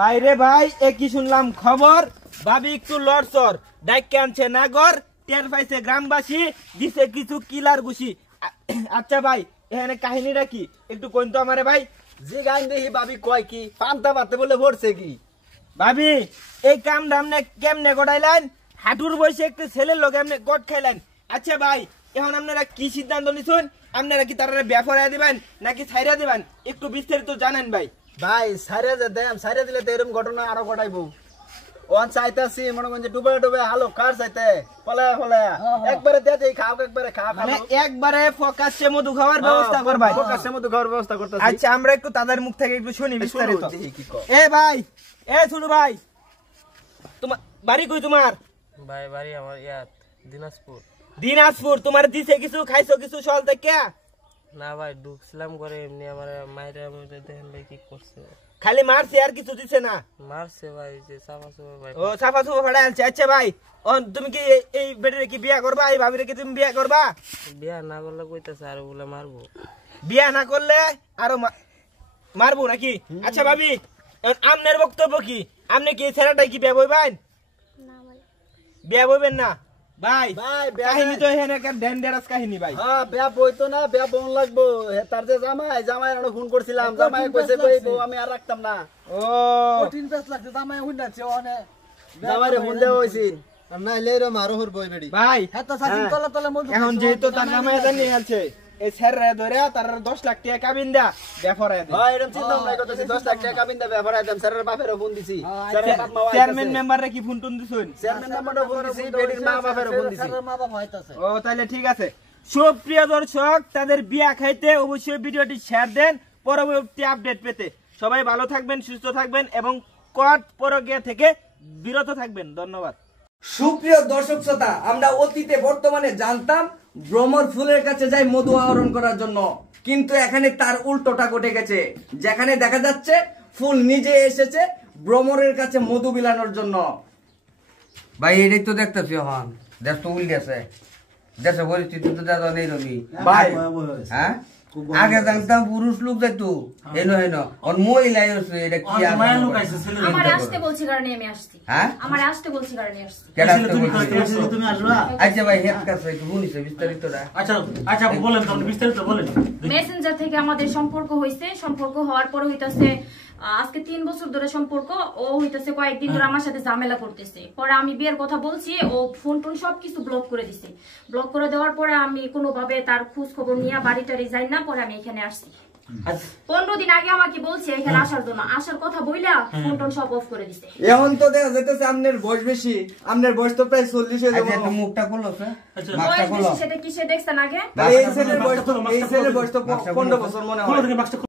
বাইরে ভাই একই শুনলাম খবর, ভাবি একটু লড়সর ডাইকে আনছে নাগর, টের পাইছে গ্রামবাসী, দিছে কিছু কিলার ঘুষি। আচ্ছা ভাই এখানে কাহিনীটা কি একটু কইন তো আমারে ভাই। যে গান দেখি ভাবি কয় কি পান্তা পাতে বলে পড়ছে কি ভাবি এই কাম দামনে কেমনে গড়াইলেন? হাঁটুর বয়সে একটু ছেলের লোক এমনি গট খাইলেন। আচ্ছা ভাই এখন আপনারা কি সিদ্ধান্ত নিছেন? আপনারা কি তারা ব্যাপারে দিবেন নাকি ছাইরা দিবেন? একটু বিস্তারিত জানেন ভাই। ভাই সাইরা যে দেম সাইরা দিলে তো এরকম ঘটনা আরো ঘটাইবো। ওয়ান চাইতাছি মনে করেন যে ডুবে ডুবে হালো কার চাইতে ফলায়া ফলায়া একবারে দিয়ে দেই খাও একবারে খা মানে একবারে ফোকাসে মধু খাওয়ার ব্যবস্থা করবাই। ফোকাসে মধু খাওয়ার ব্যবস্থা করতেছি। আচ্ছা আমরা একটু তাদের মুখ থেকে একটু শুনি বিস্তারিত। এ ভাই এ শুনু ভাই, তোমার বাড়ি কই? তোমার ভাই বাড়ি আমার ইয়াত দিনাজপুর। দিনাজপুর। তোমার দিছে কিছু খাইছো কিছু সল থেকে? না ভাই ঢুকছিলাম করে এমনি আমার মায়ের মধ্যে দেখেন ভাই কি করছে, খালি মারছে আর কিছু দিছে না? মারছে ভাই যে চাপা চুপা ভাই। ও সাফা সুফা ফাড়া আনছে। আচ্ছা ভাই তুমি কি এই বেটারে কি বিয়া করবা? এই ভাবিরে কি তুমি বিয়া করবা? বিয়া না করলে কইতাছে আর বলে মারবো। বিয়া না করলে আরো মারবো নাকি? আচ্ছা ভাবি আপনার বক্তব্য কি? আপনি কি ছেলেটাই কি বিয়া বইবেন? বিয়া বইবেন না ভাই? ভাই কাহিনী তো এখানে একটা ডেঞ্জারাস কাহিনী ভাই। হ্যাঁ বিয়া বইতো না, বিয়া বোন লাগবো। তার যে জামাই জামাই ফোন করছিলাম, জামাই কইছে বইবো, আমি আর রাখতাম না। ও কঠিন পেস লাগছে জামাই হুন্নাছে ওনে জামাইরে ফোন দেওয়া হইছিল না লেরো মারো হর বই বেডি ভাই। হ্যাঁ তো সাজিন তলা তলা মধু এখন যেহেতু তার জামাই জানি আছে এই স্যাররে ধরে তার 10 লাখ টাকা কাবিন দা ব্যাপারে দে। ভাই এরকম চিন্তা ভাই করতেছি 10 লাখ টাকা কাবিন দা ব্যাপারে দেন। স্যারের বাপেরও ফোন দিছি, স্যারের বাপ মা চেয়ারম্যান মেম্বাররে কি ফোন টুন দিছেন? চেয়ারম্যান নাম্বারও ফোন দিছি, বেডির মা বাপেরও ফোন দিছি। স্যারের মা বাপ হইতাছে। ও তাহলে ঠিক আছে। সুপ্রিয় দর্শক তাদের বিয়া খাইতে অবশ্যই ভিডিওটি শেয়ার দেন পরবর্তী আপডেট পেতে। সবাই ভালো থাকবেন, সুস্থ থাকবেন এবং কট পরকিয়া থেকে বিরত থাকবেন। ধন্যবাদ। সুপ্রিয় দর্শক শ্রোতা, আমরা অতীতে বর্তমানে জানতাম ভ্রমর ফুলের কাছে যাই মধু আহরণ করার জন্য, কিন্তু এখানে তার উল্টোটা ঘটে গেছে। যেখানে দেখা যাচ্ছে ফুল নিজে এসেছে ভ্রমরের কাছে মধু বিলানোর জন্য। ভাই এটাই তো দেখতেছি এখন দেশ তো উল্টে আছে, দেশের পরিস্থিতি তো দাদা নেই রবি ভাই হ্যাঁ আগে জানতাম পুরুষ লোক যাইতো হেন হেন আর মহিলাই হচ্ছে এটা কি আমার আসতে বলছি কারণে আমি আসছি। হ্যাঁ আমার আসতে বলছি কারণে আসছি। তুমি আসবা। আচ্ছা ভাই হেড কাছে একটু শুনিছে বিস্তারিতটা। আচ্ছা আচ্ছা বলেন তো বিস্তারিত বলেন। মেসেঞ্জার থেকে আমাদের সম্পর্ক হইছে, সম্পর্ক হওয়ার পর হইতাছে আজকে 3 বছর ধরে সম্পর্ক। ও হইতাছে কয়েকদিন ধরে আমার সাথে ঝামেলা করতেছে। পরে আমি বিয়ের কথা বলছি, ও ফোন টোন সবকিছু ব্লক করে দিছে। ব্লক করে দেওয়ার পরে আমি কোনোভাবে তার খোঁজ খবর নিয়ে বাড়ি টাড়ি যাই না। পরে আমি এখানে আসছি। 15 দিন আগে আমাকে বলছে এখানে আসার জন্য, আসার কথা বইলা ফোন টোন সব অফ করে দিছে। এখন তো দেখা যাইতেছে আপনার বয়স বেশি, আপনার বয়স তো প্রায় 40 হয়ে যাবে। আচ্ছা মুখটা খুলো স্যার, বয়স বেশি সেটা কিসে দেখছেন আগে? এই ছেলের বয়স তো 15 বছর মনে হয়।